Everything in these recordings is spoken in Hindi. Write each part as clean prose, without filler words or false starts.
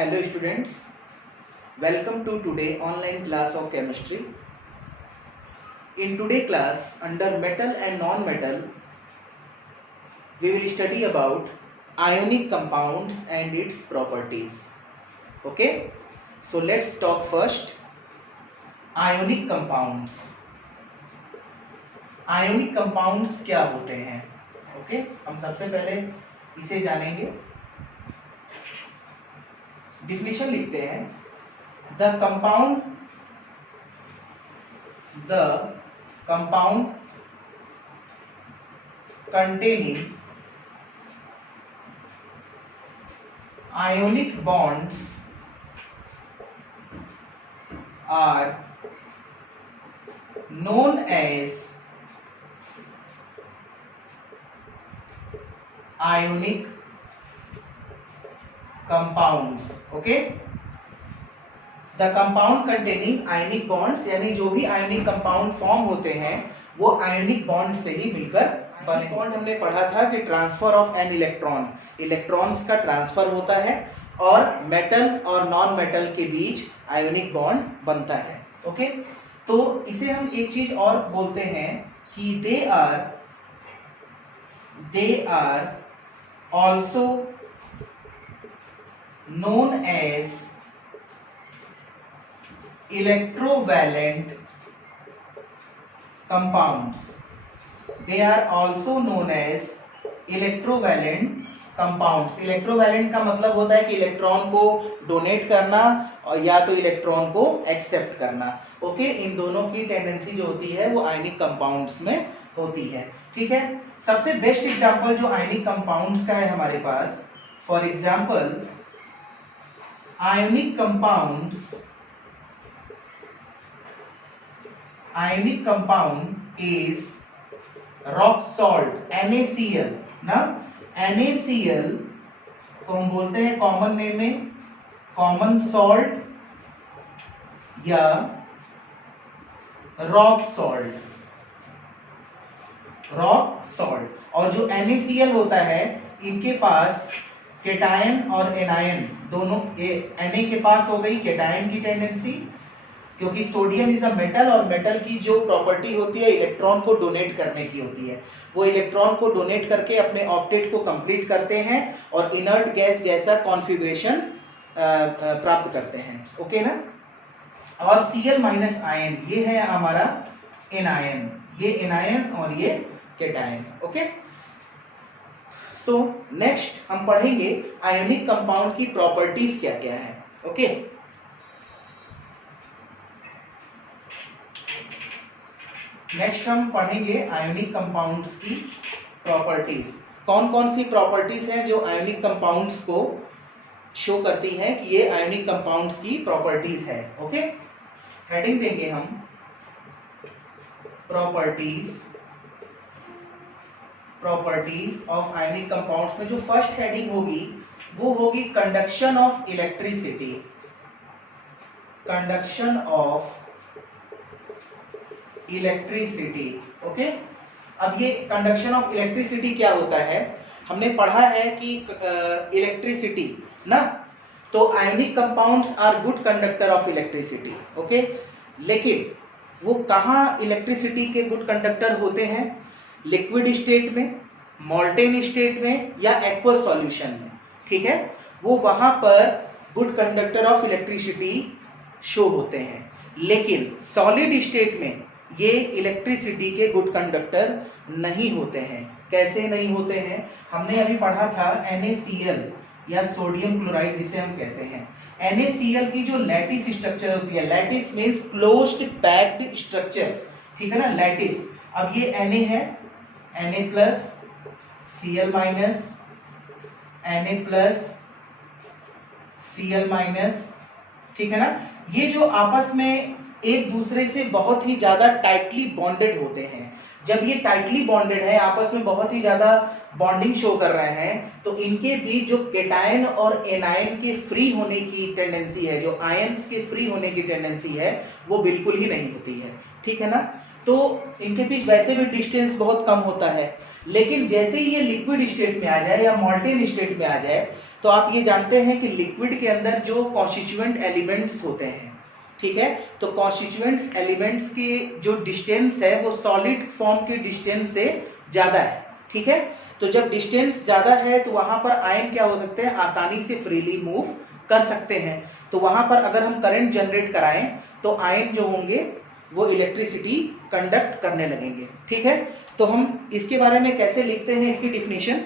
Hello students, welcome to today online class of chemistry. In today class under metal and non-metal, we will study about ionic compounds and its properties. Okay, so let's talk first ionic compounds. Ionic compounds क्या होते हैं? Okay, हम सबसे पहले इसे जानेंगे. डिफिनेशन लिखते हैं. The compound containing ionic bonds are known as ionic compounds. Okay, the compound containing ionic bonds, यानी जो भी आयनिक कंपाउंड फॉर्म होते हैं वो आयनिक बॉन्ड से ही मिलकर बने. बॉन्ड हमने पढ़ा था कि transfer of an electron, electrons का ट्रांसफर होता है और मेटल और नॉन मेटल के बीच आयनिक बॉन्ड बनता है. ओके, तो इसे हम एक चीज और बोलते हैं कि they are also known as electrovalent compounds. They are also known as electrovalent compounds. electrovalent का मतलब होता है कि इलेक्ट्रॉन को डोनेट करना और या तो इलेक्ट्रॉन को एक्सेप्ट करना. ओके, इन दोनों की टेंडेंसी जो होती है वो आयनिक कंपाउंड्स में होती है. ठीक है, सबसे बेस्ट एग्जांपल जो आयनिक कंपाउंड्स का है हमारे पास, for example ionic compound is rock salt, NaCl. ना NaCl को हम बोलते हैं कॉमन नेम में कॉमन सॉल्ट या रॉक सॉल्ट. और जो NaCl होता है इनके पास केटायन और एनायन दोनों, Na के पास हो गई केटायन की टेंडेंसी, क्योंकि सोडियम इज अ मेटल और मेटल की जो प्रॉपर्टी होती है इलेक्ट्रॉन को डोनेट करने की होती है. वो इलेक्ट्रॉन को डोनेट करके अपने ऑक्टेट को कंप्लीट करते हैं और इनर्ट गैस जैसा कॉन्फ़िगरेशन प्राप्त करते हैं. ओके ना. और Cl माइनस आयन, ये है हमारा एनायन, ये एनायन और ये केटायन. ओके, सो नेक्स्ट हम पढ़ेंगे आयनिक कंपाउंड की प्रॉपर्टीज क्या क्या है. ओके, नेक्स्ट हम पढ़ेंगे आयनिक कंपाउंड्स की प्रॉपर्टीज. कौन कौन सी प्रॉपर्टीज हैं जो आयनिक कंपाउंड्स को शो करती हैं कि ये आयनिक कंपाउंड्स की प्रॉपर्टीज है. ओके, हेडिंग देंगे हम प्रॉपर्टीज ऑफ आयनिक कंपाउंड्स में. जो फर्स्ट हेडिंग होगी वो होगी कंडक्शन ऑफ इलेक्ट्रिसिटी. ओके, अब ये कंडक्शन ऑफ इलेक्ट्रिसिटी क्या होता है, हमने पढ़ा है कि इलेक्ट्रिसिटी ना, तो ionic compounds are good conductor of electricity. Okay, लेकिन वो कहाँ इलेक्ट्रिसिटी के गुड कंडक्टर होते हैं? लिक्विड स्टेट में, मॉल्टेन स्टेट में या एक्वस सॉल्यूशन में. ठीक है, वो वहां पर good conductor of electricity show होते हैं. लेकिन सॉलिड स्टेट में ये इलेक्ट्रिसिटी के गुड कंडक्टर नहीं होते हैं. कैसे नहीं होते हैं? हमने अभी पढ़ा था NaCl या सोडियम क्लोराइड जिसे हम कहते हैं. NaCl की जो लैटिस स्ट्रक्चर होती है, lattice means closed packed structure. ठीक है ना, लैटिस. अब ये Na है, Na plus Cl minus, Na plus Cl minus. ठीक है ना, ये जो आपस में एक दूसरे से बहुत ही ज्यादा टाइटली बॉन्डेड होते हैं. जब ये टाइटली बॉन्डेड है, आपस में बहुत ही ज्यादा बॉन्डिंग शो कर रहे हैं, तो इनके बीच जो केटायन और एनायन के फ्री होने की टेंडेंसी है, जो आयंस के फ्री होने की टेंडेंसी है, वो बिल्कुल ही नहीं होती है. ठीक है ना. तो इनके बीच वैसे भी डिस्टेंस बहुत कम होता है, लेकिन जैसे ही ये लिक्विड स्टेट में आ जाए या मॉल्टेन स्टेट में आ जाए, तो आप ये जानते हैं कि लिक्विड के अंदर जो कॉन्स्टिट्यूएंट एलिमेंट्स होते हैं, ठीक है, तो कॉन्स्टिट्यूएंट्स एलिमेंट्स के जो डिस्टेंस है वो सॉलिड फॉर्म के डिस्टेंस से ज़्यादा है, ठीक है। तो जब डिस्टेंस ज़्यादा है तो वहाँ पर आयन क्या हो सकते हैं, आसानी से फ्रीली मूव कर सकते हैं। तो वहाँ पर अगर हम करंट जनरेट कराएं तो आयन जो होंगे वो इलेक्ट्रिसिटी कंडक्ट करने लगेंगे, ठीक है। तो हम इसके बारे में कैसे लिखते हैं, इसकी डिफिनीशन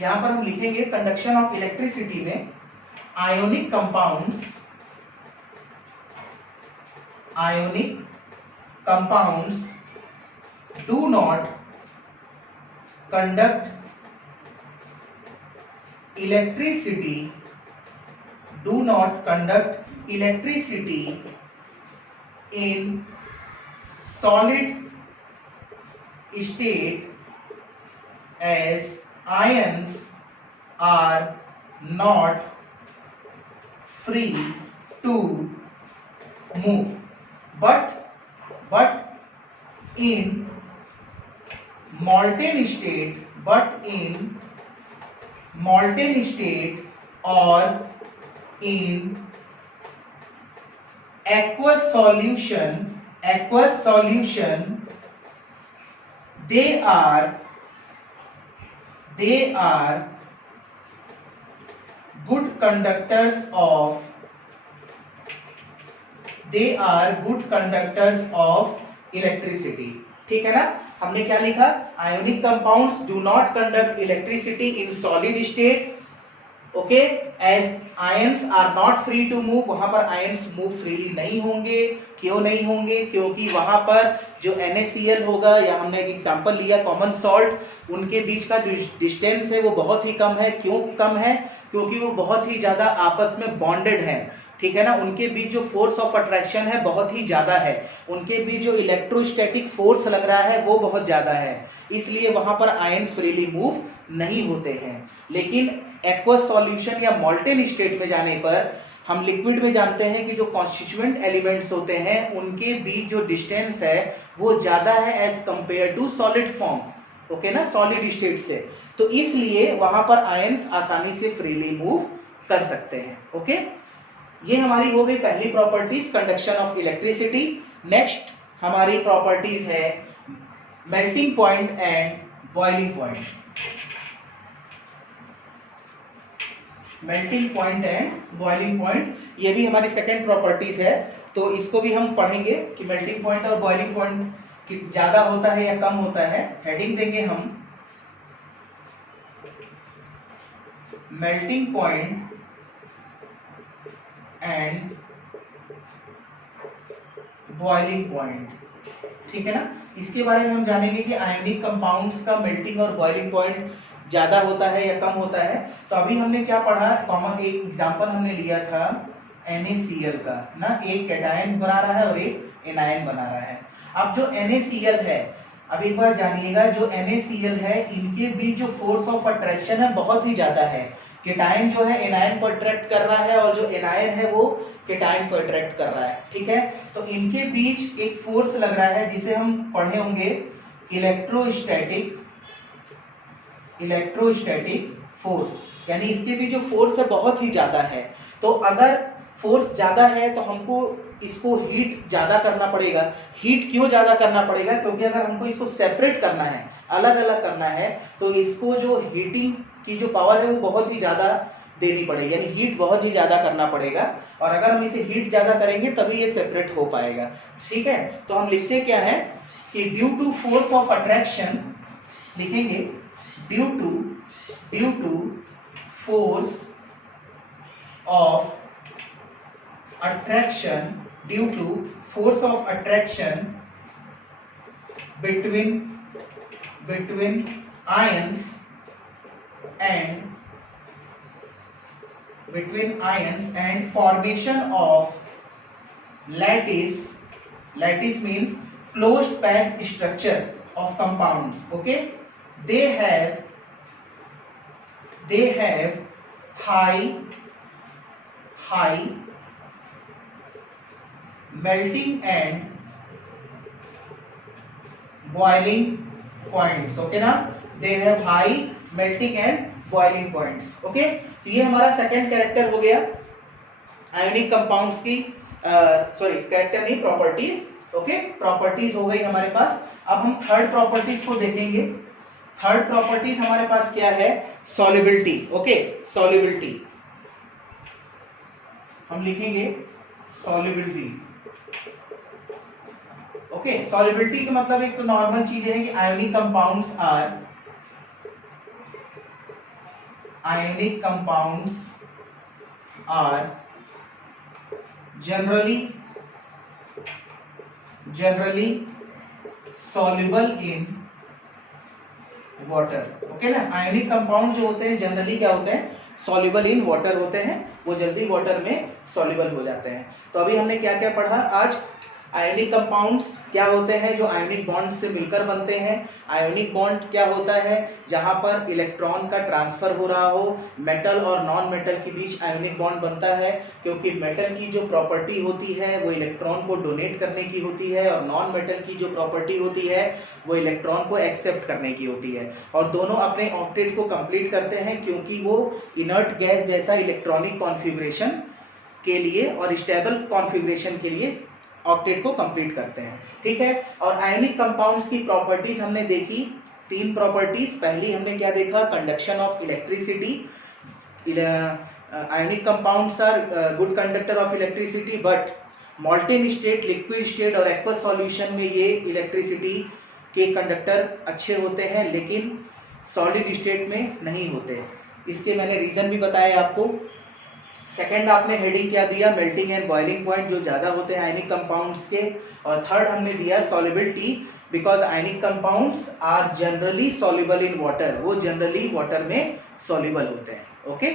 यहां पर हम लिखेंगे। कंडक्शन ऑफ इलेक्ट्रिसिटी में ionic compounds do not conduct electricity in solid state as ions are not free to move, but in molten state or in aqueous solution they are good conductors of electricity, ठीक है ना। हमने क्या लिखा, ionic compounds do not conduct electricity in solid state, okay, as ions are not free to move, वहां पर आयंस मूव फ्रीली नहीं होंगे। क्यों नहीं होंगे, क्योंकि वहां पर जो NaCl होगा, या हमने एक एग्जांपल लिया कॉमन सॉल्ट, उनके बीच का जो डिस्टेंस है वो बहुत ही कम है। क्यों कम है, क्योंकि वो बहुत ही ज्यादा आपस में बॉन्डेड है, ठीक है ना। उनके बीच जो फोर्स ऑफ अट्रैक्शन है बहुत ही ज्यादा है, उनके बीच जो इलेक्ट्रोस्टैटिक फोर्स लग रहा है वो बहुत ज्यादा है, इसलिए वहां पर आयंस फ्रीली मूव नहीं होते हैं। लेकिन एक्वस सॉल्यूशन या मॉल्टेन स्टेट में जाने पर हम लिक्विड में जानते हैं कि जो कॉन्स्टिट्यूएंट एलिमेंट्स होते हैं उनके बीच जो डिस्टेंस है वो ज्यादा है as compare to solid form, okay ना, सॉलिड स्टेट से। तो इसलिए वहां पर आयंस आसानी से फ्रीली मूव कर सकते हैं, ओके। ये हमारी हो गई पहली properties, conduction of electricity. Next हमारी प्रॉपर्टीज है melting point and boiling point. Melting point and boiling point, ये भी हमारी सेकेंड प्रॉपर्टीज है, तो इसको भी हम पढ़ेंगे कि मेल्टिंग पॉइंट और बॉइलिंग पॉइंट ज्यादा होता है या कम होता है। हेडिंग देंगे हम melting point and boiling point, ठीक है ना। इसके बारे में हम जानेंगे कि आयनिक कंपाउंड्स का मेल्टिंग और बॉइलिंग पॉइंट ज्यादा होता है या कम होता है। तो अभी हमने क्या पढ़ा, कॉमन एक एग्जांपल हमने लिया था NaCl का ना, एक कैटायन बना रहा है और एक एनायन बना रहा है। अब जो NaCl है, अब एक बार जानिएगा, जो NaCl है इनके बीच जो फोर्स ऑफ अट्रैक्शन है बहुत ही ज्यादा है। कैटायन जो है एनायन को अट्रैक्ट कर रहा है और जो एनायन है वो कैटायन को अट्रैक्ट कर रहा है, ठीक है। तो इनके बीच एक फोर्स लग रहा है जिसे हम पढ़े होंगे इलेक्ट्रोस्टैटिक फोर्स, यानी इसके भी जो फोर्स है बहुत ही ज्यादा है। तो अगर फोर्स ज्यादा है तो हमको इसको हीट ज्यादा करना पड़ेगा। हीट क्यों ज्यादा करना पड़ेगा, क्योंकि अगर हमको इसको सेपरेट करना है, अलग अलग करना है, तो इसको जो हीटिंग की जो पावर है वो बहुत ही ज्यादा देनी पड़ेगी, यानी हीट बहुत ही ज्यादा करना पड़ेगा। और अगर हम इसे हीट ज्यादा करेंगे तभी ये सेपरेट हो पाएगा, ठीक है। तो हम लिखते क्या है कि due to force of attraction, लिखेंगे due to force of attraction between ions and formation of lattice means closed packed structure of compounds, okay. They have high melting and boiling points, okay ना, they have high melting and boiling points, okay. तो ये हमारा सेकंड कैरेक्टर हो गया आयोनिक कंपाउंड्स की, सॉरी कैरेक्टर नहीं, प्रॉपर्टीज, ओके, प्रॉपर्टीज हो गई हमारे पास। अब हम थर्ड प्रॉपर्टीज को देखेंगे। थर्ड प्रॉपर्टीज हमारे पास क्या है, सॉल्युबिलिटी, ओके, सॉल्युबिलिटी हम लिखेंगे सॉल्युबिलिटी, ओके। सॉल्युबिलिटी का मतलब एक तो नॉर्मल चीज है कि ionic compounds are generally soluble in water, okay ना। आयोनिक कंपाउंड जो होते हैं जनरली क्या होते हैं, soluble in water होते हैं, वो जल्दी वाटर में soluble हो जाते हैं। तो अभी हमने क्या क्या पढ़ा आज, आयोनिक कंपाउंड्स क्या होते हैं जो आयोनिक बॉन्ड से मिलकर बनते हैं। आयोनिक बॉन्ड क्या होता है, जहां पर इलेक्ट्रॉन का ट्रांसफर हो रहा हो, मेटल और नॉन मेटल के बीच आयोनिक बॉन्ड बनता है, क्योंकि मेटल की जो प्रॉपर्टी होती है वो इलेक्ट्रॉन को डोनेट करने की होती है, और नॉन मेटल की जो प्रॉपर्टी होती है वो इलेक्ट्रॉन को एक्सेप्ट करने की होती है, और दोनों अपने ऑक्टेट को कंप्लीट करते हैं, क्योंकि वो इनर्ट गैस जैसा इलेक्ट्रॉनिक कॉन्फ़िगरेशन के लिए और स्टेबल कॉन्फ़िगरेशन के लिए ऑक्टेट को कंप्लीट करते हैं, ठीक है। और आयोनिक कंपाउंड्स की प्रॉपर्टीज हमने देखी, तीन प्रॉपर्टीज। पहली हमने क्या देखा, conduction of electricity, ionic compounds are good conductor of electricity, but molten state, liquid state और एक्वस सॉल्यूशन में ये इलेक्ट्रिसिटी के कंडक्टर अच्छे होते हैं, लेकिन सॉलिड स्टेट में नहीं होते। इसके मैंने रीजन भी बताए आपको। सेकेंड आपने हेडिंग क्या दिया, मेल्टिंग एंड बॉइलिंग पॉइंट जो ज्यादा होते हैं आयनिक कंपाउंड्स के। और थर्ड हमने दिया solubility, because ionic compounds are generally soluble in water, वो जनरली वाटर में सॉल्युबल होते हैं, ओके।